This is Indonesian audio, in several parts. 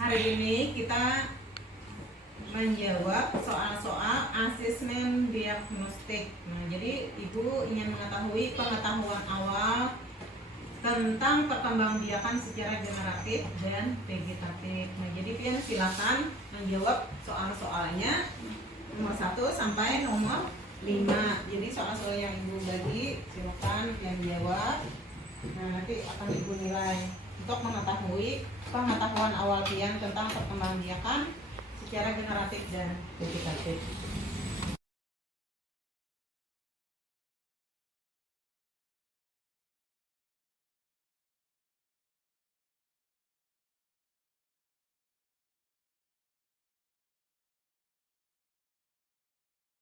Hari ini kita menjawab soal-soal asesmen diagnostik. Nah, jadi Ibu ingin mengetahui pengetahuan awal tentang perkembangbiakan secara generatif dan vegetatif. Nah, jadi pian silakan menjawab soal-soalnya nomor 1 sampai nomor 5. Jadi soal-soal yang Ibu bagi silakan yang jawab. Nah, nanti akan Ibu nilai untuk mengetahui pengetahuan awal pian tentang perkembangbiakan secara generatif dan vegetatif.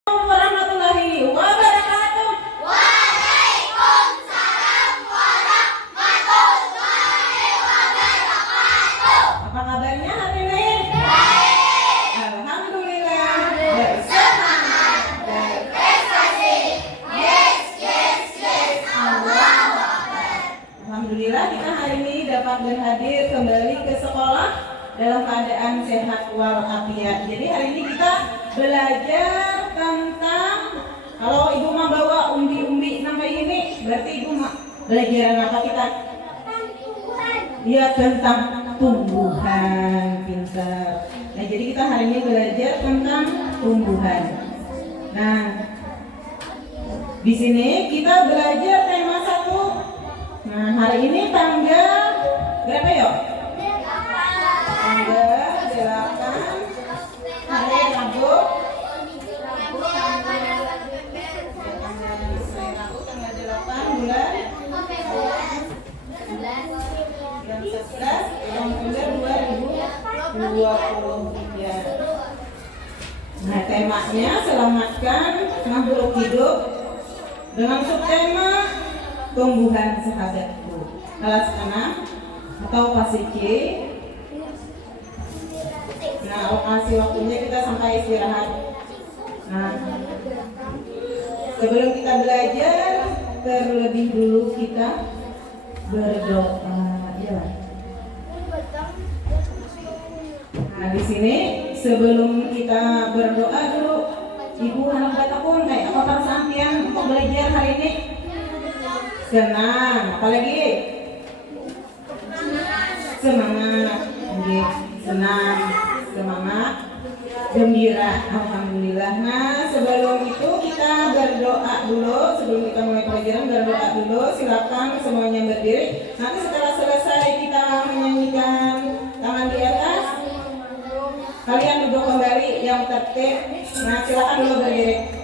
Warahmatullahi wabarakatuh. Waalaikumsalam warahmatullahi wabarakatuh. Apa kabarnya hari ini? Baik. Alhamdulillah. Bersemangat, berprestasi. Yes, yes, yes. Allahu Akbar. Alhamdulillah kita hari ini dapat berhadir kembali ke sekolah dalam keadaan sehat walafiat. Jadi hari ini kita belajar tentang, kalau Ibu mau bawa umbi-umbi namanya ini, berarti Ibu mau belajar apa kita? Ya, tentang tumbuhan. Pintar. Nah, jadi kita hari ini belajar tentang tumbuhan. Nah, di sini kita belajar tema 1. Nah, hari ini tanggal berapa yuk? Tanggal 8 hari Rabu. Tanggal 8 bulan 11 November 2023. Nah, temanya selamatkan makhluk hidup dengan subtema tumbuhan sahabatku. Kelas 6 atau fase C. Nah, alokasi waktunya kita sampai istirahat. Nah, sebelum kita belajar, terlebih dulu kita berdoa. Ya. Nah, di sini sebelum kita berdoa dulu, Ibu anak batakun kayak apa perasaan pian untuk belajar hari ini? Senang, apalagi? Semangat, okay. Senang, semangat, gembira, alhamdulillah. Nah, sebelum itu kita berdoa dulu. Sebelum kita mulai pelajaran, berdoa dulu. Silakan semuanya berdiri. Nanti setelah selesai kita menyanyikan tangan di atas, kalian duduk kembali yang tertib. Nah, silakan dulu berdiri.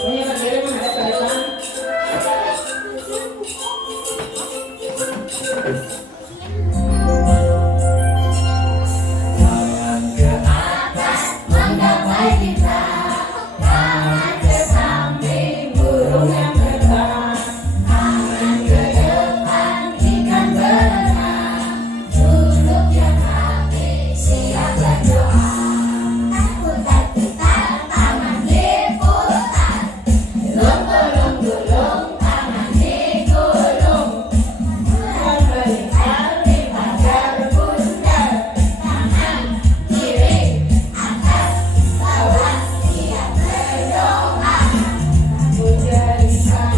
Semuanya berdiri menghadap ke depan. Menggapai kita, tangan ke samping burung yang terbang, tangan ke depan ikan berenang, duduk yang rapi siap berdoa. Putar-putar tangan diputar, gulung-gulung tangan digulung, lipat-lipat berbundar, tangan kiri atas bawah siap berdoa. Aku jadikan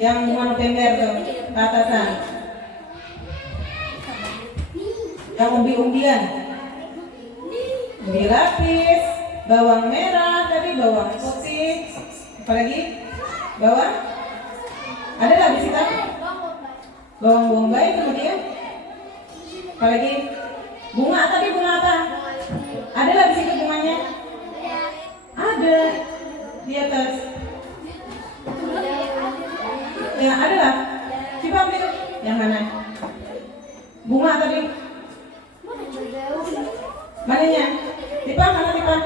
Yang bunga November tuh, ke atasan. Yang umbi-umbian. Umbi lapis, bawang merah, tadi bawang putih. Apalagi? Bawang? Ada lah di situ. Bawang bombay kemudian. Apalagi? Bunga tadi bunga apa? Ada lah di situ bunganya? Ada di atas. Ya ada lah. Coba ambil yang mana? Bunga tadi. Mananya? Tipa mana tipa?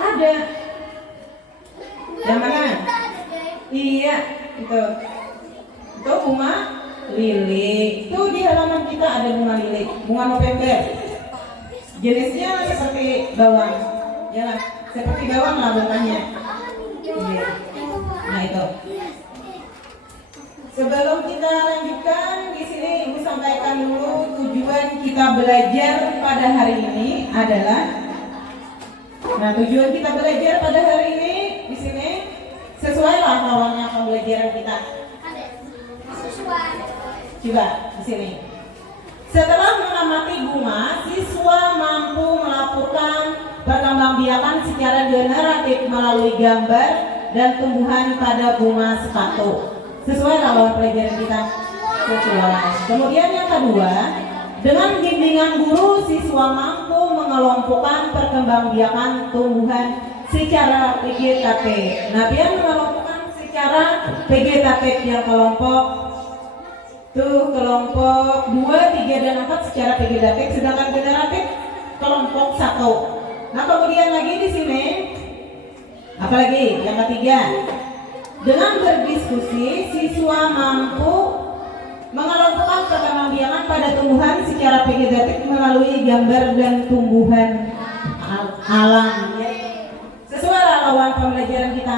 Ada. Yang mana? Iya, itu. Itu bunga lili. Itu di halaman kita ada bunga lili, bunga November. Jenisnya seperti bawang, ya, seperti bawang lah bunganya. Iya. Nah itu. Sebelum kita lanjutkan, di sini Ibu sampaikan dulu tujuan kita belajar pada hari ini adalah. Nah, tujuan kita belajar pada hari ini di sini sesuai lah lawannya pembelajaran kita. Coba di sini. Setelah mengamati bunga, siswa mampu melakukan perkembangbiakan secara generatif melalui gambar dan tumbuhan pada bunga sepatu. Sesuai lawan pelajaran kita. Sesuai. Kemudian yang kedua, dengan bimbingan guru, siswa mampu mengelompokkan perkembangbiakan tumbuhan secara vegetatif. Nah, dia mengelompokkan secara vegetatif yang kelompok tuh kelompok 2, 3, dan 4 secara vegetatif, sedangkan generatif kelompok 1. Nah, kemudian lagi di sini apalagi yang ketiga, dengan berdiskusi siswa mampu mengelompokkan perkembangbiakan pada tumbuhan secara vegetatif melalui gambar dan tumbuhan alam. Sesuai lawan pembelajaran kita.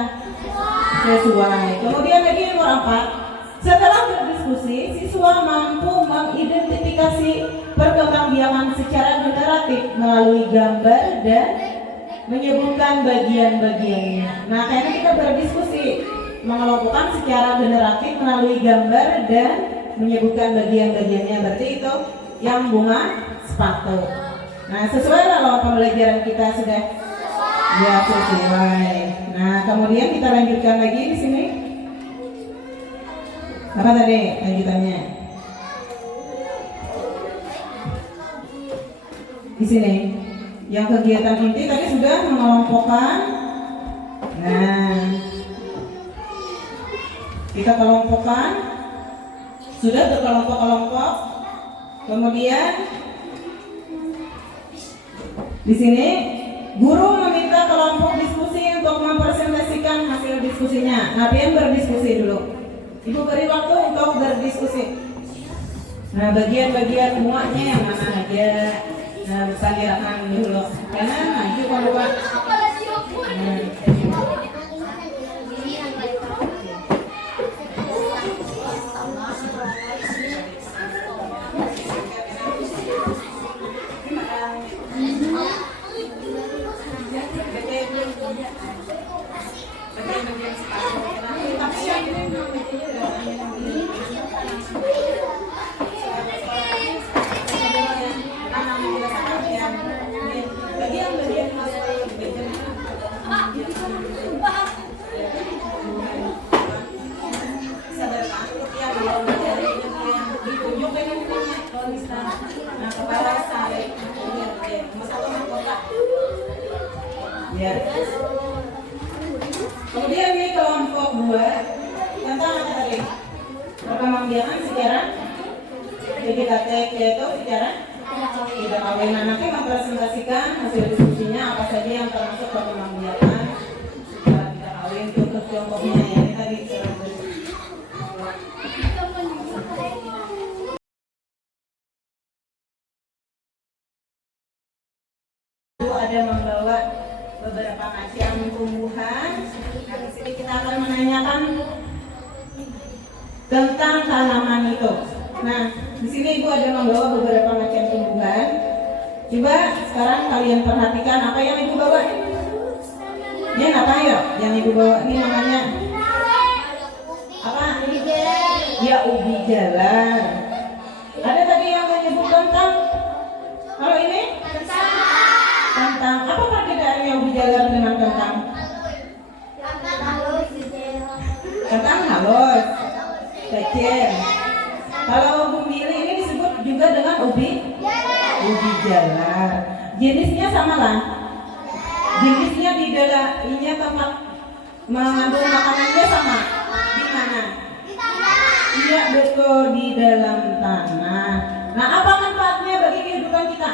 Sesuai. Kemudian lagi nomor 4. Setelah berdiskusi, siswa mampu mengidentifikasi perkembangbiakan secara generatif melalui gambar dan menyebutkan bagian-bagiannya. Nah, karena kita berdiskusi, mengelompokkan secara generatif melalui gambar dan menyebutkan bagian-bagiannya. Berarti itu yang bunga sepatu. Nah, sesuai lawan pembelajaran kita sudah. Ya, sesuai. Nah, kemudian kita lanjutkan lagi di sini. Apa tadi lanjutannya? Di sini, yang kegiatan inti tadi sudah mengelompokkan. Nah, kita kelompokkan, sudah berkelompok-kelompok. Kemudian di sini guru meminta kelompok diskusi untuk mempresentasikan hasil diskusinya. Nah, kalian berdiskusi dulu. Ibu beri waktu untuk berdiskusi. Nah, bagian-bagian muaknya yang mana aja. Nah, bisa gerakan dulu. Karena nanti kalau Pak. Ya. Kemudian ini kelompok 2 tentang apa tadi? Perkembangbiakan secara vegetatif, yaitu secara tidak kawin. Anaknya mempresentasikan hasil diskusinya apa saja yang termasuk perkembangbiakan secara tidak kawin. Untuk kelompoknya ya, ini tadi ada membawa beberapa macam tumbuhan. Nah, di sini kita akan menanyakan tentang tanaman itu. Nah, di sini Ibu ada membawa beberapa macam tumbuhan. Coba sekarang kalian perhatikan apa yang Ibu bawa. Ini apa ya? Yang Ibu bawa ini namanya ubi jalar. Ada tadi yang menyebut tentang. Kalau ini? Tentang. Apa perbedaannya ubi jalar dengan kentang? Kentang halus, kecil. Kalau bumbili ini disebut juga dengan ubi jalar. Jenisnya sama lah. Jenisnya di dalamnya tempat mengandung makanannya sama. Di mana? Iya betul, di dalam tanah. Nah, apa manfaatnya bagi kehidupan kita?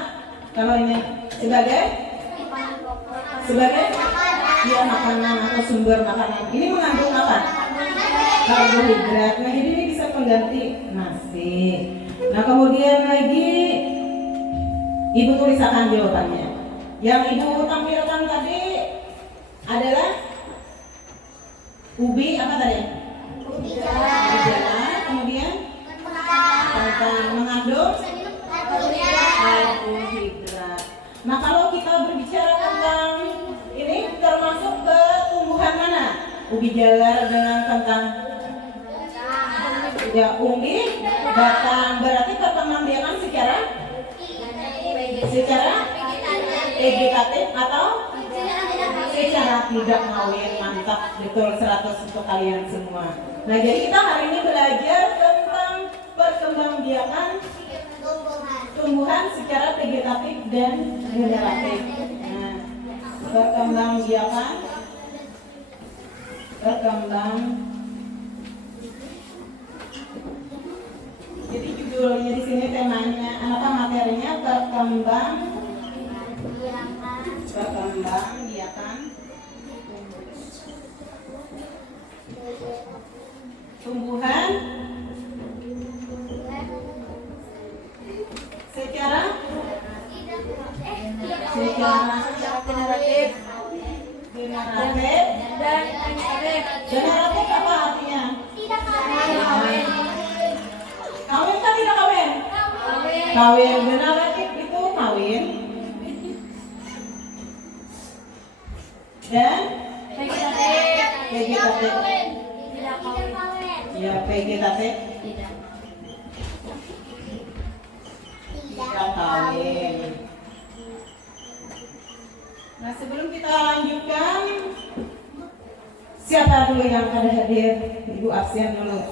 Kalau ini sebagai ya makanan atau sumber makanan. Ini mengandung apa? Karbohidrat. Nah, jadi ini bisa pengganti nasi. Nah, kemudian lagi Ibu tuliskan jawabannya. Yang Ibu tampilkan tadi adalah ubi apa tadi? Ubi jalar. Kemudian kentang mengandung karbohidrat. Nah, kalau kita berbicara tentang ini termasuk ke tumbuhan mana? Ubi jalar dengan kentang. Ya, umbi, batang. Berarti perkembangbiakan secara vegetatif atau secara tidak ngawin. Mantap, betul 100 untuk kalian semua. Nah, jadi kita hari ini belajar tentang perkembangbiakan tumbuhan secara vegetatif dan generatif. Nah, perkembangbiakan jadi judulnya di sini temanya apa materinya perkembangbiakan tumbuhan secara generatif apa artinya? Kawin kan tidak kawin? Kawin generatif itu kawin dan vegetatif. Ya, vegetatif tidak kawin. Nah, sebelum kita lanjutkan, siapa dulu yang ada hadir? Ibu absen dulu.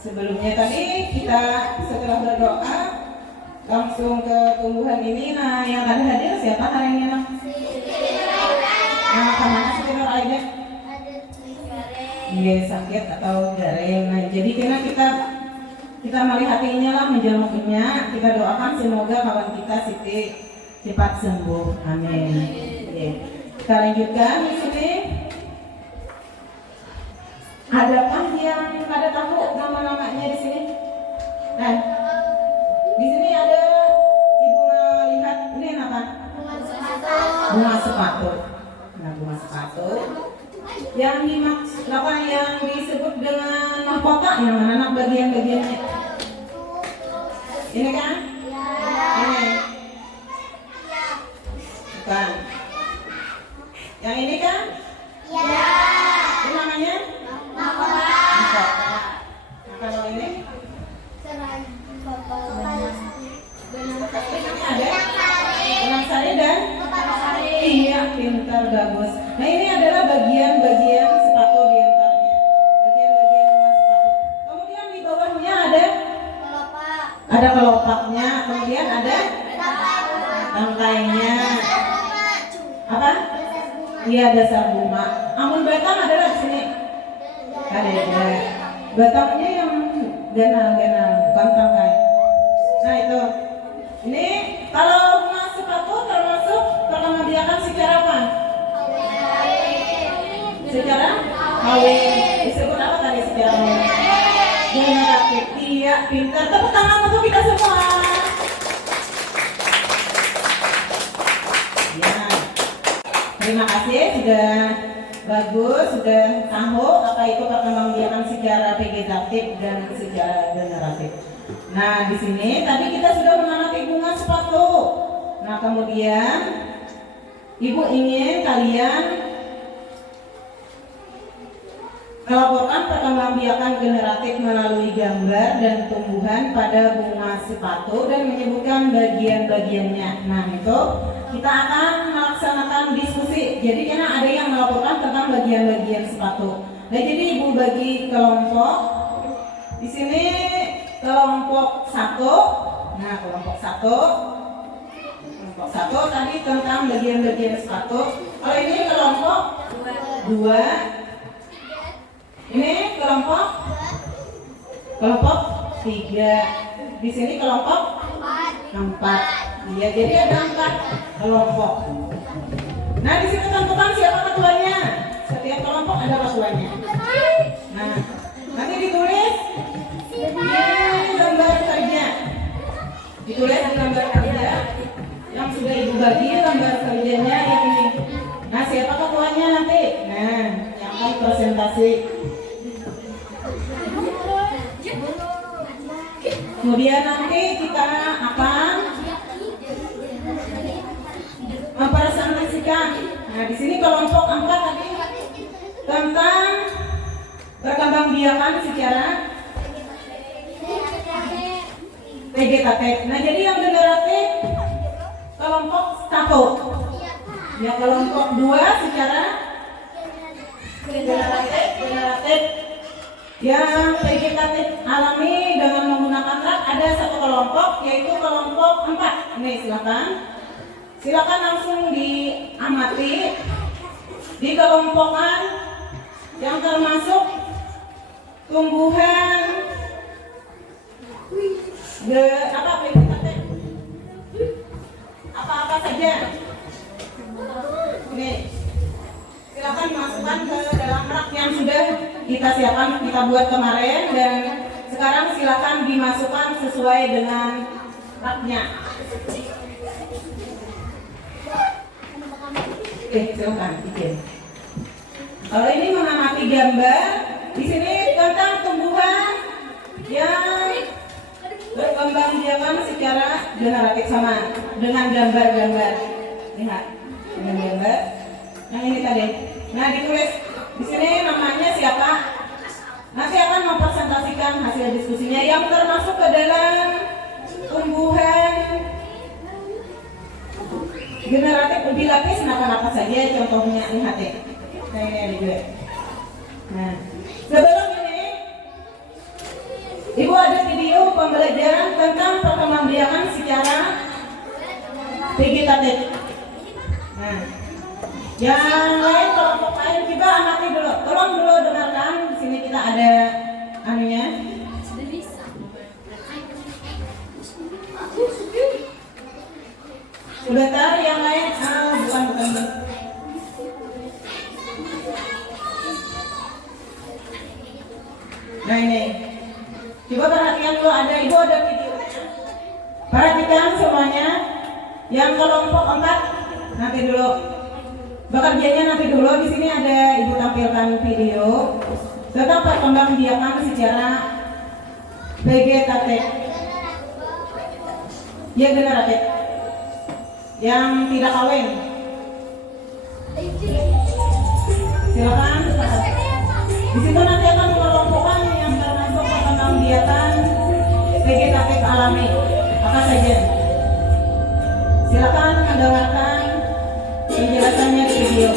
Sebelumnya tadi kita setelah berdoa langsung ke tumbuhan ini. Nah, yang ada hadir siapa hari ini? Nah, kemana sih aja? Iya, sakit atau garing. Nah, jadi kita melihatinya lah, menjenguknya. Kita doakan semoga kawan kita Siti cepat sembuh. Amin. Oke. Kita lanjutkan di sini. Adakah yang pada tahu nama-namanya di sini? Nah, di sini ada Ibu lihat ini apa? Bunga sepatu. Nah, bunga sepatu. Yang disebut dengan mahkota yang mana bagian-bagiannya? Ini kan? Ini. Bukan. Yang ini kan? Ya. Itu namanya? Mahkota. Nah, kalau ini? Ada? Benang sari dan? Iya, pintar, bagus. Nah, ini adalah bagian-bagian sepatu di antaranya. Bagian-bagian bunga sepatu. Kemudian di bawahnya ada? Ada kelopaknya. Kemudian ada? Tangkainya. Apa? Iya, dasar bunga. Amun batang adalah di sini. Ada. Batangnya yang ganal, bukan tangkai. Nah, itu. Ini kalau bunga sepatu termasuk perkembangbiakan secara apa? Secara kawin. Disebut apa tadi secara kawin? Generatif. Iya, pintar. Tepuk tangan untuk kita semua. Ya. Terima kasih sudah bagus, sudah tahu apa itu perkembangbiakan secara vegetatif dan secara generatif. Nah, di sini tadi kita sudah mengamati bunga sepatu. Nah, kemudian Ibu ingin kalian melaporkan perkembangbiakan generatif melalui gambar dan tumbuhan pada bunga sepatu dan menyebutkan bagian-bagiannya. Nah, itu kita akan melaksanakan diskusi. Jadi karena ada yang melaporkan tentang bagian-bagian sepatu. Nah, jadi Ibu bagi kelompok. Di sini kelompok 1. Nah, kelompok 1. Kelompok 1 tadi tentang bagian-bagian sepatu. Kalau ini kelompok 2. Ini kelompok 3. Di sini kelompok 4. Iya, jadi ada 4 kelompok. Nah, di sini tentukan siapa ketuanya. Setiap kelompok ada ketuanya. Nah, nanti ditulis di lembar kerja. Ditulis di lembar kerja yang sudah Ibu bagi lembar kerjanya yang ini. Nah, siapa ketuanya nanti? Nah, yang akan presentasi. Kemudian nanti kita akan mempresentasikan. Nah, di sini kelompok 4 tadi tentang perkembangbiakan secara vegetatif. Nah, jadi yang generatif kelompok 1. Ya, kelompok 2 secara generatif. Yang vegetatif alami dengan menggunakan rak ada 1 kelompok, yaitu kelompok 4. Ini silakan langsung diamati. Di kelompokan yang termasuk tumbuhan vegetatif apa saja. Ini silakan dimasukkan ke dalam rak yang sudah kita siapkan, kita buat kemarin, dan sekarang silakan dimasukkan sesuai dengan raknya. Silakan bikin. Kalau ini mengamati gambar, di sini tentang tumbuhan yang berkembangbiakan secara generatif sama dengan gambar-gambar. Lihat, dengan gambar. Yang ini tadi. Nah, ditulis di sini namanya siapa. Nanti akan mempresentasikan hasil diskusinya yang termasuk ke dalam tumbuhan generatif dilapis apa saja. Contohnya lihat ya. Nah, ini ada juga. Nah, sebelum ini Ibu ada video pembelajaran tentang perkembangbiakan secara vegetatif. Nah, yang lain kelompok lain kita amati dulu. Tolong dulu dengarkan. Di sini kita ada anunya. Sebentar, yang lain bukan. Nah, ini. Coba perhatikan dulu, Ibu ada videonya. Perhatikan semuanya. Yang kelompok 4 nanti dulu. Bekerjanya nanti dulu. Di sini ada Ibu tampilkan video tentang perkembangbiakan secara vegetatif. Ya, generatif. Yang tidak kawin. Silakan. Di situ nanti akan mengelompokkan yang termasuk perkembangbiakan vegetatif alami. Apa saja? Silakan mendengarkan penjelasannya di video.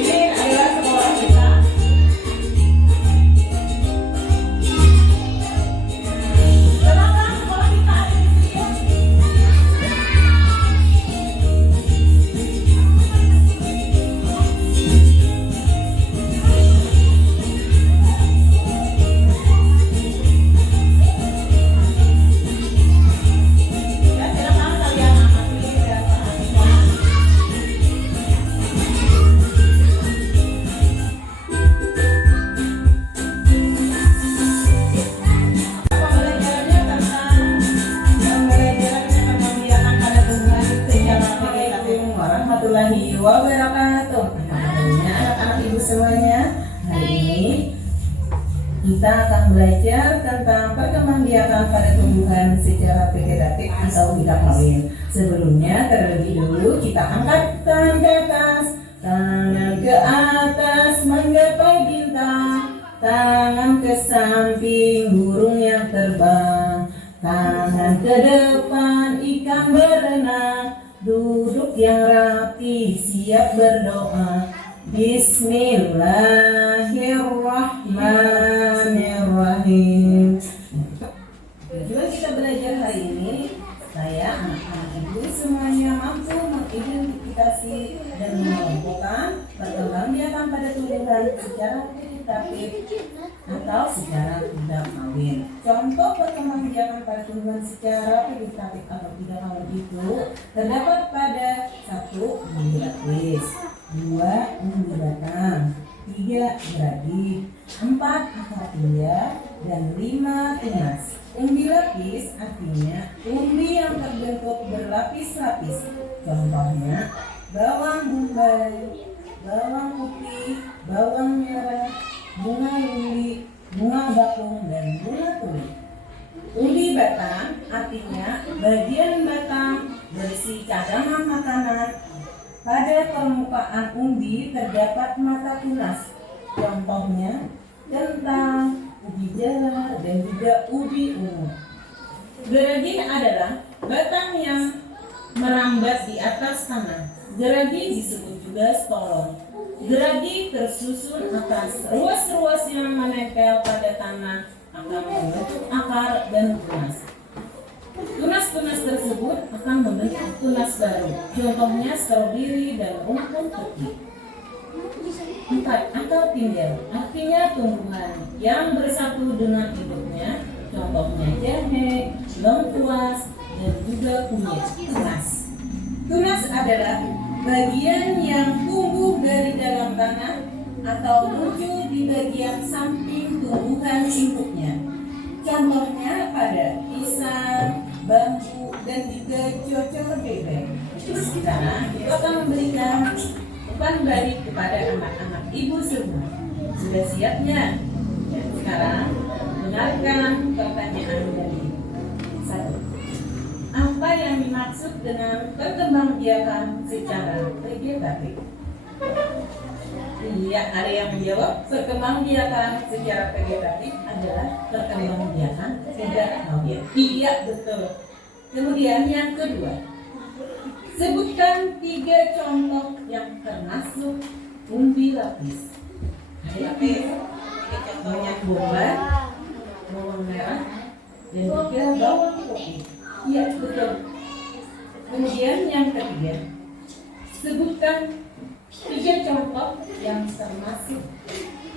Ini adalah sekolah kita. Kenapa sekolah kita ada di sini? Ya, silakan kalian amati dan perhatikan. Pembelajarannya tentang pembiakan pada tumbuhan secara vegetatif. Warahmatullahi wabarakatuh. Anak-anak Ibu semuanya, hari ini kita akan belajar tentang perkembangbiakan pada tumbuhan secara vegetatif atau tidak kawin. Sebelumnya, terlebih dulu kita angkat tangan ke atas, tangan ke atas menggapai bintang, tangan ke samping burung yang terbang, tangan ke depan ikan berenang, duduk yang rapi siap berdoa. Bismillahirrahmanirrahim. Tujuan kita belajar hari ini, saya anak-anak ibu semuanya mampu mengidentifikasi dan mengelompokkan perkembangbiakan pada tumbuhan secara vegetatif atau secara tidak kawin. Contoh perkembangbiakan pada tumbuhan secara vegetatif atau tidak kawin itu terdapat pada 1. Umbi lapis, 2. Umbi batang, 3. geradi, 4. akar pindah, dan 5. tunas. Umbi lapis artinya umbi yang terbentuk berlapis-lapis. Contohnya bawang bombay, bawang putih, bawang merah, bunga lili, bunga bakung, dan bunga turi. Umbi batang artinya bagian batang berisi cadangan makanan. Pada permukaan umbi terdapat mata tunas. Contohnya kentang, ubi jalar, dan juga ubi ungu. Geradi adalah batang yang merambat di atas tanah. Geradi disebut juga stolon. Geradi tersusun atas ruas-ruas yang menempel pada tanah akan membentuk akar dan tunas. Tunas-tunas tersebut akan membentuk tunas baru. Contohnya stroberi dan rumput putih. 4. Akar pinggir artinya tumbuhan yang bersatu dengan induknya. Contohnya jahe, lengkuas, dan juga kunyit. Tunas adalah bagian yang tumbuh dari dalam tanah atau muncul di bagian samping tumbuhan induknya. Contohnya pada pisang, bambu, dan juga cocor bebek. Sekarang kita akan memberikan umpan balik kepada anak-anak ibu semua. Sudah siapnya? Ya, sekarang dengarkan pertanyaan dari 1. Apa yang dimaksud dengan perkembangbiakan secara vegetatif? Iya, ada yang menjawab perkembangbiakan secara vegetatif adalah perkembangbiakan tidak kawin. Iya, betul. Kemudian yang kedua, sebutkan 3 contoh yang termasuk umbi lapis. Lapis, contohnya bombay, bawang merah, dan juga bawang putih. Iya, betul. Kemudian yang ketiga, sebutkan 3 contoh yang termasuk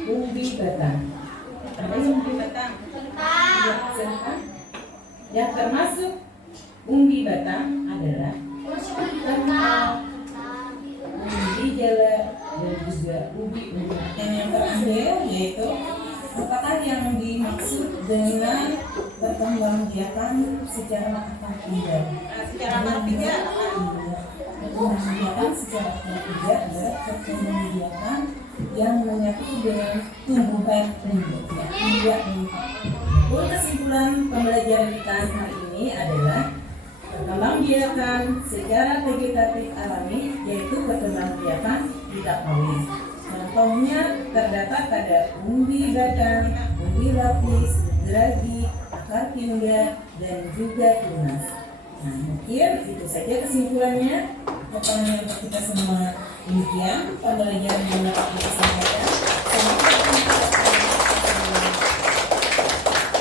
umbi batang. Ada yang umbi batang? Kentang. Yang termasuk umbi batang adalah kentang, ubi jalar, dan juga ubi ungu. Dan yang terakhir yaitu apakah yang dimaksud dengan perkembangbiakan secara akar pindah? Secara akar pindah perkembangbiakan secara akar pindah adalah perkembangbiakan yang menyatu dengan tumbuhan induknya. Kesimpulan pembelajaran kita hari ini adalah perkembangbiakan secara vegetatif alami, yaitu perkembangbiakan tidak kawin. Contohnya terdapat pada umbi batang, umbi lapis, geradi, akar pindah, dan juga tunas. Nah, mungkin itu saja kesimpulannya. Pertanyaan untuk kita semua demikian pembelajaran yang dapat kita sampaikan.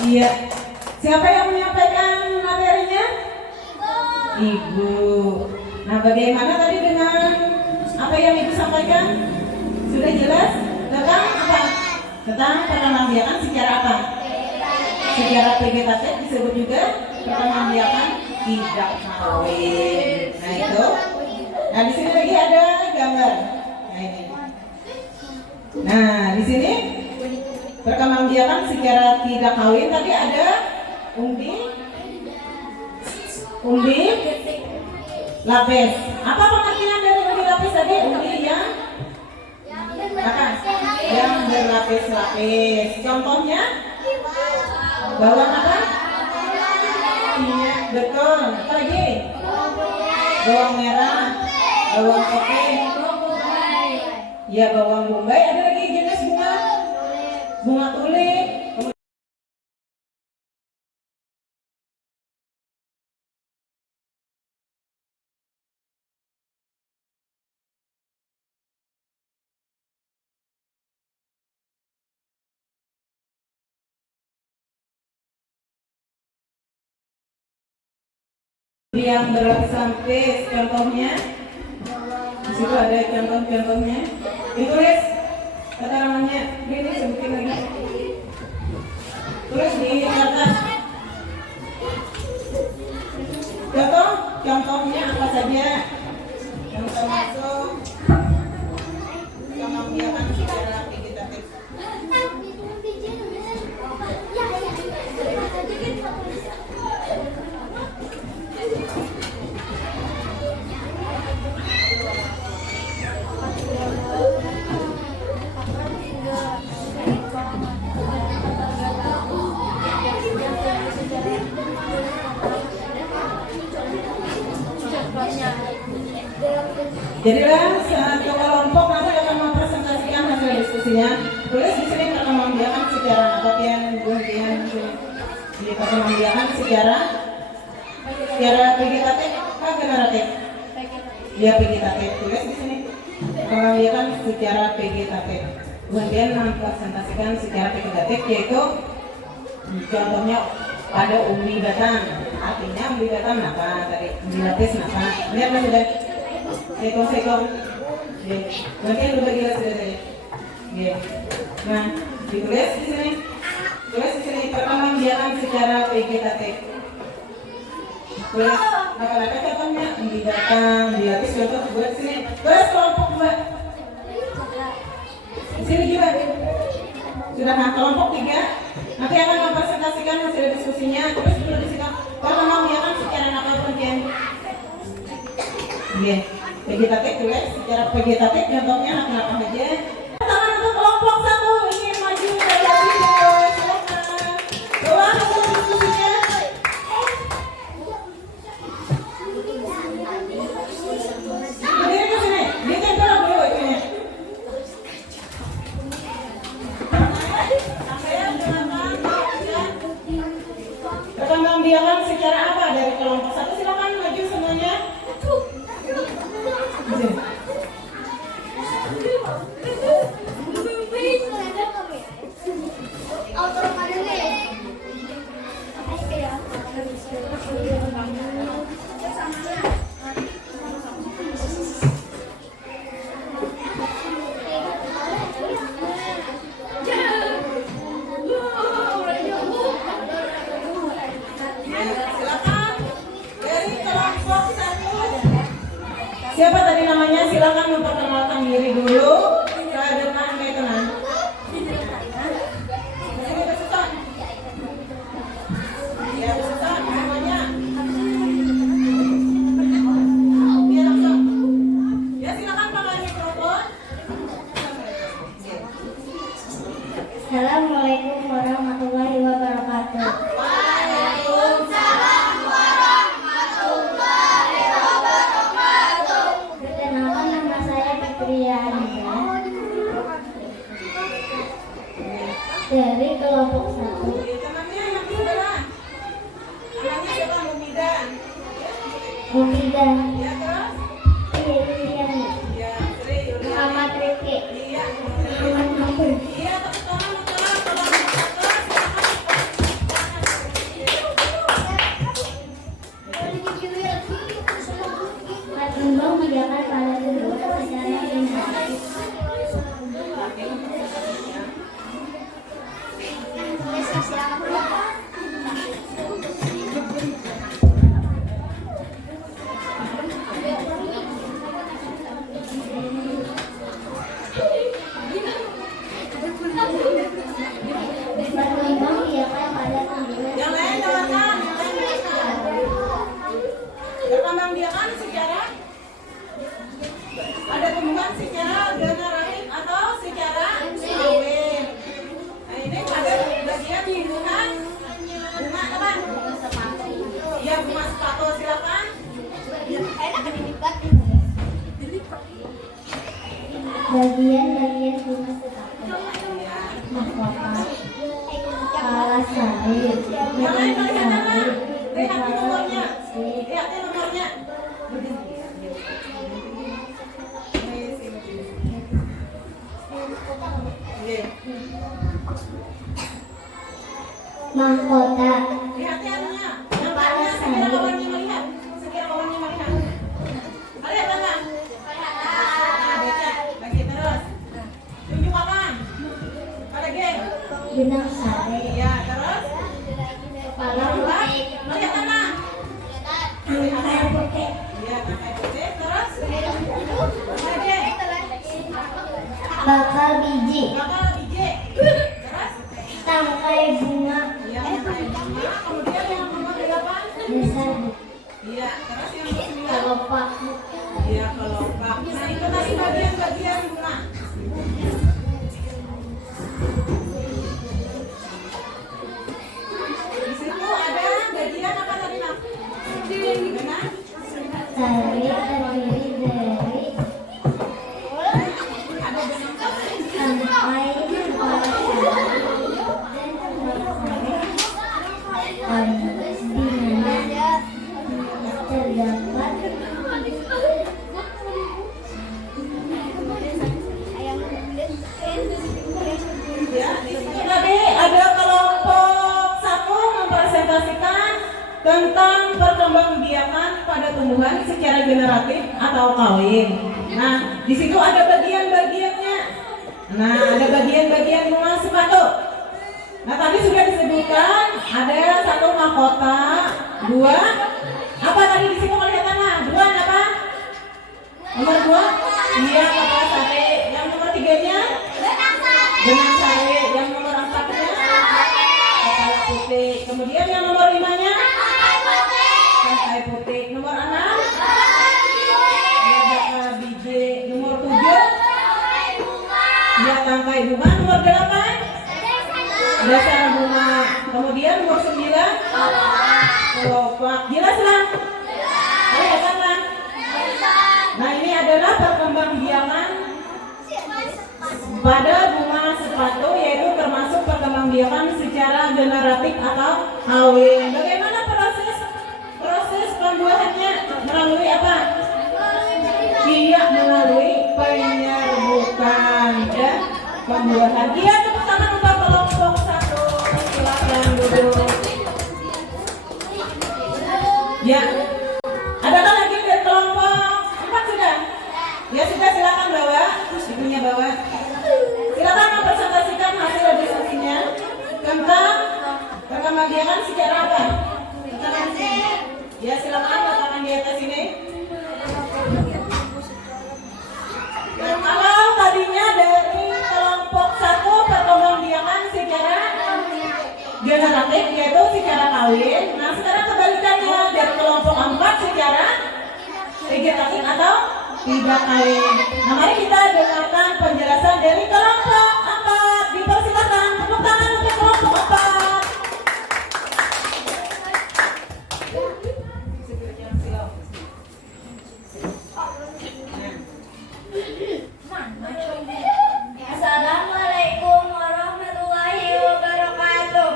Iya. Siapa yang menyampaikan materinya? Ibu. Nah, bagaimana tadi dengan apa yang Ibu sampaikan? Sudah jelas? Tentang apa? Tentang perkembangbiakan secara apa? Secara vegetatif disebut juga perkembangbiakan tidak kawin. Nah, itu. Nah, di sini lagi ada gambar. Nah, ini. Nah, di sini perkembangbiakan secara tidak kawin tadi ada umbi lapis. Apa pengertian dari umbi lapis tadi? Umbi yang berlapis-lapis. Contohnya bawang apa? Iya, betul. Apa lagi? Bawang merah, bawang putih, Ya, bawang bombay. Ada lagi jenis bunga? Bunga tulip. Yang berlapisan tis, contohnya di situ ada contoh-contohnya. Ditulis kata namanya. Ini sebutin lagi. Tulis di kertas. Contohnya apa saja yang termasuk pengambilan secara vegetatif. Jadilah satu kelompok nanti akan mempresentasikan hasil diskusinya. Tulis di sini perkembangbiakan secara bagian di perkembangbiakan secara vegetatif atau generatif. Ya vegetatif. Tulis di sini perkembangbiakan secara vegetatif. Kemudian mempresentasikan secara vegetatif yaitu contohnya ada umbi batang. Artinya umbi batang apa tadi? Umbi lapis apa? Lihat mas sudah. Sekong, nanti lu bagi sudah saya. Nah, ditulis di sini. Tulis di sini perkembangbiakan secara vegetatif. Tulis apa-apa contohnya umbi batang, dilapis contoh buat sini. Tulis kelompok buat. Di sini juga. Sudah nah kelompok 3. Nanti akan mempresentasikan hasil diskusinya. Terus dulu di sini perkembangbiakan secara apapun ya. Vegetatif tulis secara vegetatif contohnya apa aja. Tangan untuk kelompok 1 ingin maju dari video, silakan. Bawa hasil diskusinya. Berdiri ke sini, ditempel dulu ini. Perkembangbiakan secara apa dari kelompok 1? Silakan maju semuanya. Siapa tadi namanya? Silakan memperkenalkan diri dulu. Ke depan kayak tenang. Sini kesusahan. Ya kesusahan namanya. Ya langsung. Ya silakan pakai mikrofon. Assalamualaikum warahmatullahi wabarakatuh. Waalaikumsalam. Perkenalkan, nama saya Fitria Anida dari kelompok 1. Namanya yang sebelah. Namanya siapa? Mufidah, Ya terus? Yuriani, Ya Sri Yuli. Muhammad Rifki, Iya. Muhammad Hafiz. Iya tepuk tangan untuk kelompok 1. Perkembangbiakan pada tumbuh secara intensif. Yang lain melihat anak. Lihat nomornya. Lihatnya nomornya. Mahkota. Lihatnya anunya. Nampaknya sekira kawannya melihat. Sekira kawannya melihat. Lihat anak. Baca. Lagi terus. Tunjuk apa? Ada geng. Benang sate. Iya, terus. Kepala putih. Melihat anak. Tangkai putih. Iya, tangkai putih. Terus. Ada geng. Bakal biji. Bakal biji. Terus. Tangkai bunga. Iya, tangkai bunga. Kemudian yang nomor 8. Dasar Iya, terus yang nomor 9. kelopak. Iya, kelopak. Nah, itu tadi bagian-bagian bunga. Di situ ada bagian apa tadi, Nak? Benar? Tari terdiri dari Ada benang sari. tangkai kepala sari dan kepala sari. Di mana terdapat Ya, di situ tadi ada kelompok 1 mempresentasikan tentang perkembangbiakan pada tumbuhan secara generatif atau kawin. Nah, di situ ada bagian-bagiannya. Nah, ada bagian-bagian bunga sepatu. Nah, tadi sudah disebutkan ada 1 mahkota, 2 apa tadi di situ melihat anak? 2 apa? Nomor 2? Iya, kepala sate. Yang nomor 3-nya? Benang sari. Yang nomor 4-nya? Kepala putih. Kemudian yang nomor 5-nya? Tangkai putih. Nomor 6? Bakal biji. Nomor 7? Ya, tangkai bunga. Nomor 8? Dasar bunga. Kemudian nomor 9? Kelopak. Jelas lah? Kelihatan lah? Nah, ini adalah perkembangbiakan pada bunga sepatu, yaitu termasuk perkembangbiakan secara generatif atau kawin. Bagaimana proses pembuahannya? Melalui apa? Iya, melalui penyerbukan dan pembuahan. Iya, tepuk tangan untuk kelompok 1. Silakan duduk. Ya, adakah lagi dari kelompok 4 sudah? Ya sudah, silakan bawa, ibunya bawa. Silakan mempresentasikan hasil diskusinya tentang perkembangbiakan secara apa? Ya, silakan letakkan di atas ini. Dan kalau tadinya dari kelompok 1 perkembangbiakan secara generatif, yaitu secara kawin. Nah, sekarang kebalikannya dari kelompok 4 secara vegetatif atau tidak kawin. Nah, mari kita dengarkan penjelasan dari kelompok 4. Dipersilakan tepuk tangan untuk kelompok 4. Assalamualaikum warahmatullahi wabarakatuh.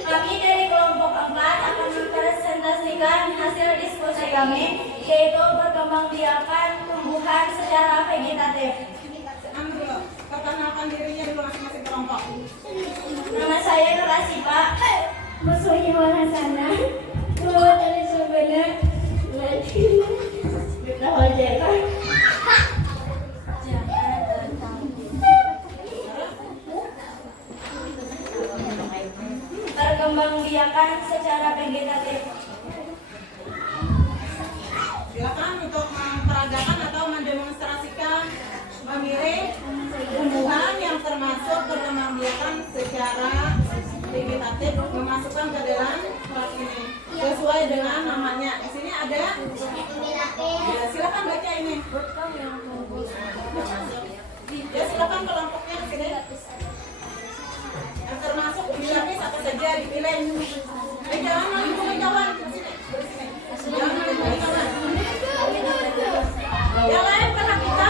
Kami dari kelompok 4 akan mempresentasikan hasil diskusi kami, yaitu perkembangbiakan tumbuhan secara vegetatif. Perkenalkan dirinya dulu masing-masing kelompok. Nama saya Nur Asifa. Musuhnya Wanasana. Muhammad Ali Subana. Bibna Wajeka. Perkembangbiakan secara vegetatif. Silakan untuk memperagakan atau mendemonstrasikan memilih tumbuhan yang termasuk perkembangbiakan secara vegetatif, memasukkan ke dalam kelas ini sesuai dengan namanya. Di sini ada. Ya, silakan baca ini. Ya, silakan kelompoknya di sini. Yang termasuk dilapis apa saja dipilih. Jangan mengikuti kawan di sini. Jangan mengikuti kawan. Yang lain karena kita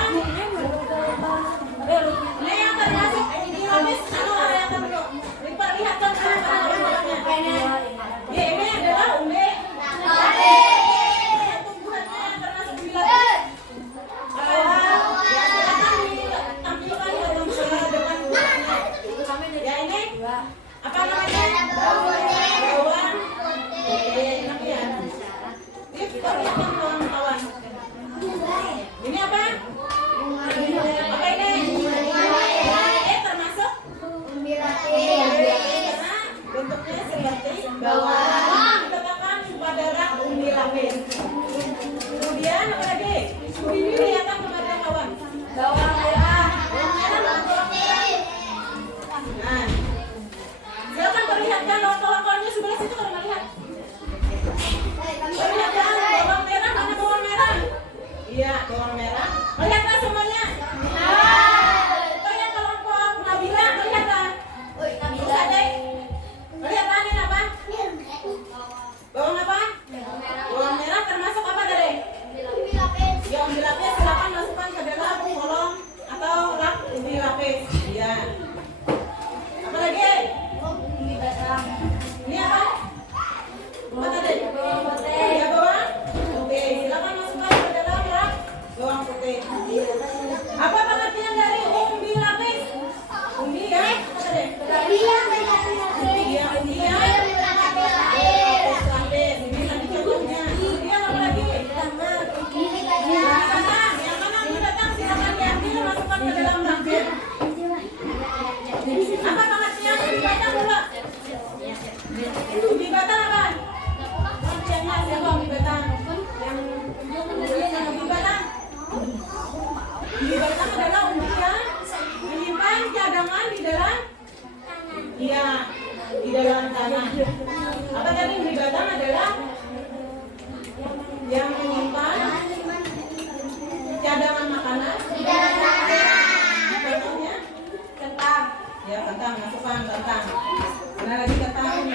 Mana lagi Kentang?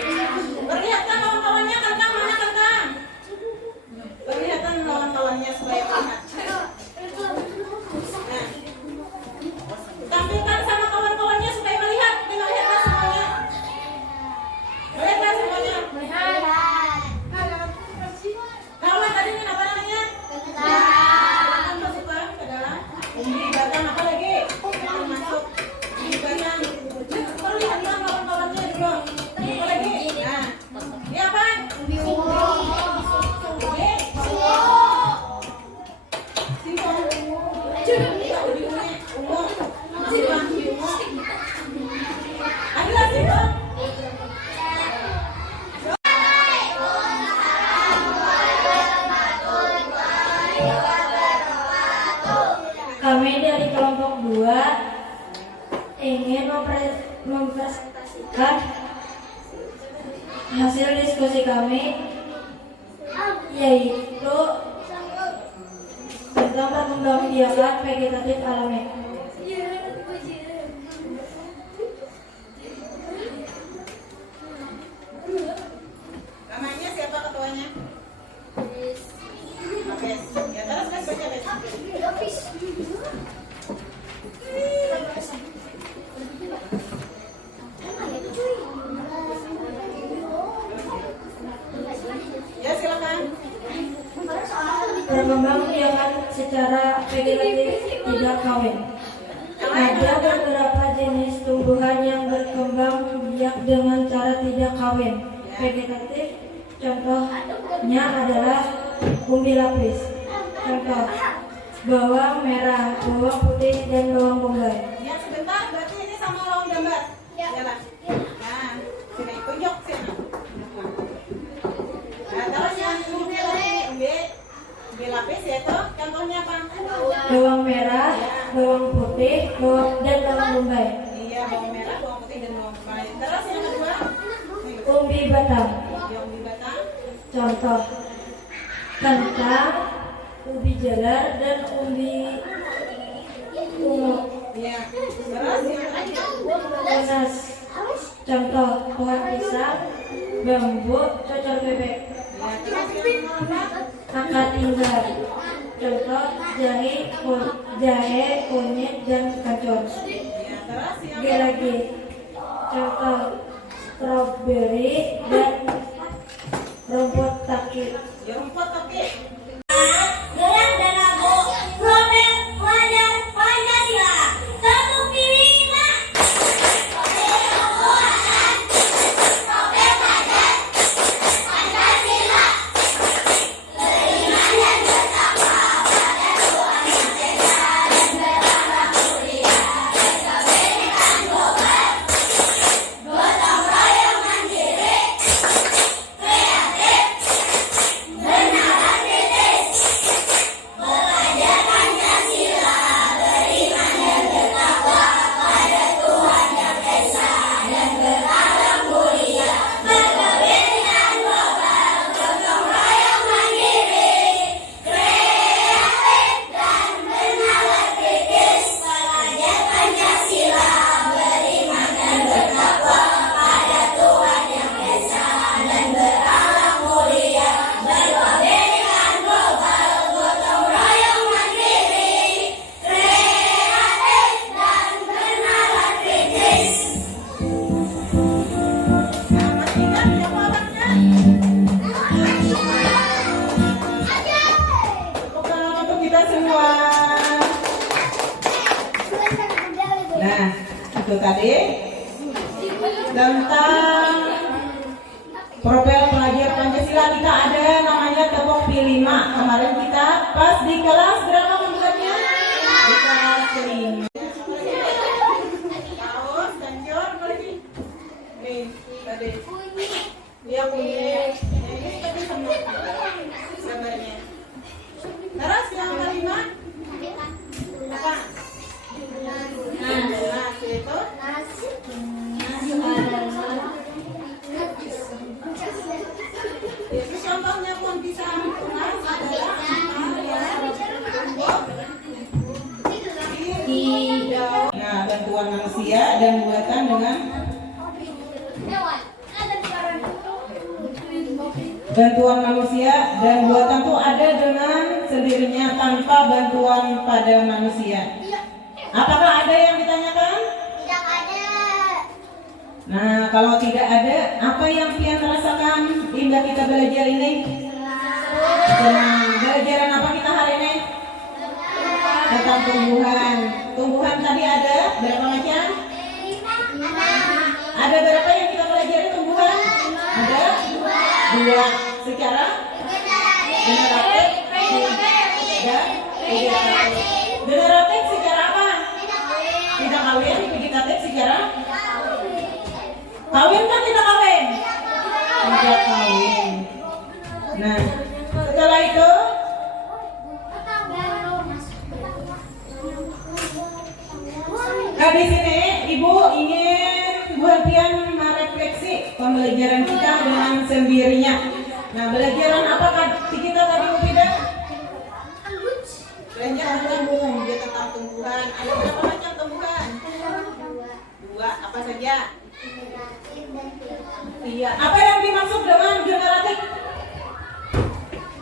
Perlihatkan kawan-kawannya Kentang, mana Kentang? Perlihatkan kawan-kawannya supaya melihat. Nah, tampilkan sama kawan-kawannya supaya melihat. Melihatlah semuanya. Melihatlah semuanya. Kawan tadi ini apa namanya? Silakan masukkan ke dalam. Umbi batang apa lagi? Yang masuk. Umbi batang. Perlihatkan kawan-kawannya dulu. Apa lagi? Nah, ini apa? Umbi. Singkong. Ungu. Singkong. Adalah singkong. Kami dari kelompok 2 ingin mempresentasikan hasil diskusi kami, yaitu tentang perkembangbiakan vegetatif alami. Namanya siapa ketuanya? Oke, ya terus baca deh. Ya silakan. Perkembangbiakan secara vegetatif tidak kawin. Ada beberapa jenis tumbuhan yang berkembang biak dengan cara tidak kawin vegetatif. Contohnya adalah umbi lapis. Contoh bawang merah, bawang putih, dan bawang bombay. Ya sebentar, berarti ini sama lawan gambar. Yalah. Nah, sini tunjuk sini. Nah, terus yang umbi lapis yaitu contohnya apa? Bawang merah, bawang putih, dan bawang bombay. Iya, bawang merah, bawang putih, dan bawang bombay. Terus yang kedua? Umbi batang. Ya, umbi batang. Contoh kentang, ubi jalar, dan umbi ungu. Iya. Terus yang kedua? Tunas. Contoh pohon pisang, bambu, cocor bebek. Ya, terus yang keempat? Akar tinggal. Contoh jahe, kunyit, dan kacang. Ya, terus yang Geragi. Contoh stroberi dan rumput takit. ya rumput oke. Gerak dan aku Robert pelajar Pancasila. Satu pilih 5. Nah, itu tadi tentang profil pelajar Pancasila. Kita ada namanya tepuk P5. Kemarin kita pas di kelas berapa membuatnya? Di kelas 5. Paus, Tanjur, apa lagi? Nih, tadi. Dia punya. Ini tadi semua gambarnya. Terus yang kelima apa? Nah, jelas itu itu contohnya pun bisa tunas adalah nah bantuan manusia dan buatan dengan Bantuan manusia dan buatan tuh ada dengan sendirinya tanpa bantuan pada manusia. Apakah ada yang ditanyakan? Tidak ada. Nah, kalau tidak ada, apa yang Pian rasakan hingga kita belajar ini? Senang. Belajaran apa kita hari ini? Tentang tumbuhan. Tumbuhan tadi ada berapa macam? Ada berapa yang kita pelajari tumbuhan? Ada dua. Secara generatif dan vegetatif. Generatif secara apa? Tidak kawin. Vegetatif secara kawin kan tidak kawin? Tidak kawin. Nah, setelah itu di sini Ibu ingin Bu Pian merefleksi pembelajaran kita dengan sendirinya. Nah, belajaran apa kita tadi Bu Pida? Belajar tumbuhan, dia tentang tumbuhan. Ada berapa macam tumbuhan? Dua. Apa saja? Iya. Apa yang dimaksud dengan generatif?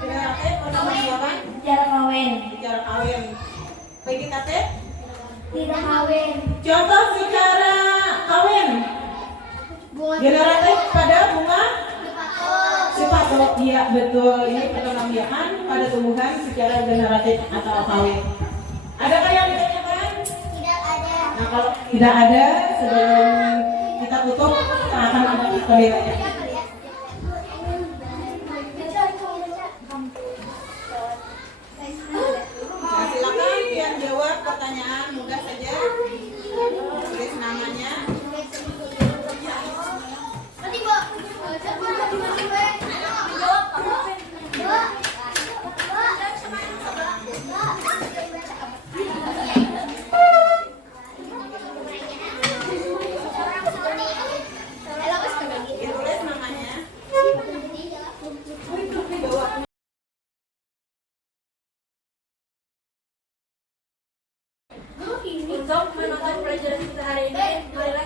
Generatif penambahan Secara kawin. secara kawin. Vegetatif? Tidak kawin. Contoh secara kawin. Generatif pada bunga sipato. Iya betul. Ini penambahan pada tumbuhan secara generatif atau kawin. Adakah yang ditanyakan? Tidak ada. Nah, kalau tidak ada, sebelum kita tutup, kita akan ada penilaian. Nah, silakan Pian jawab pertanyaan mudah saja. Tulis namanya. Nanti, Bu. Ditulis namanya. Untuk menonton pelajaran kita hari ini, marilah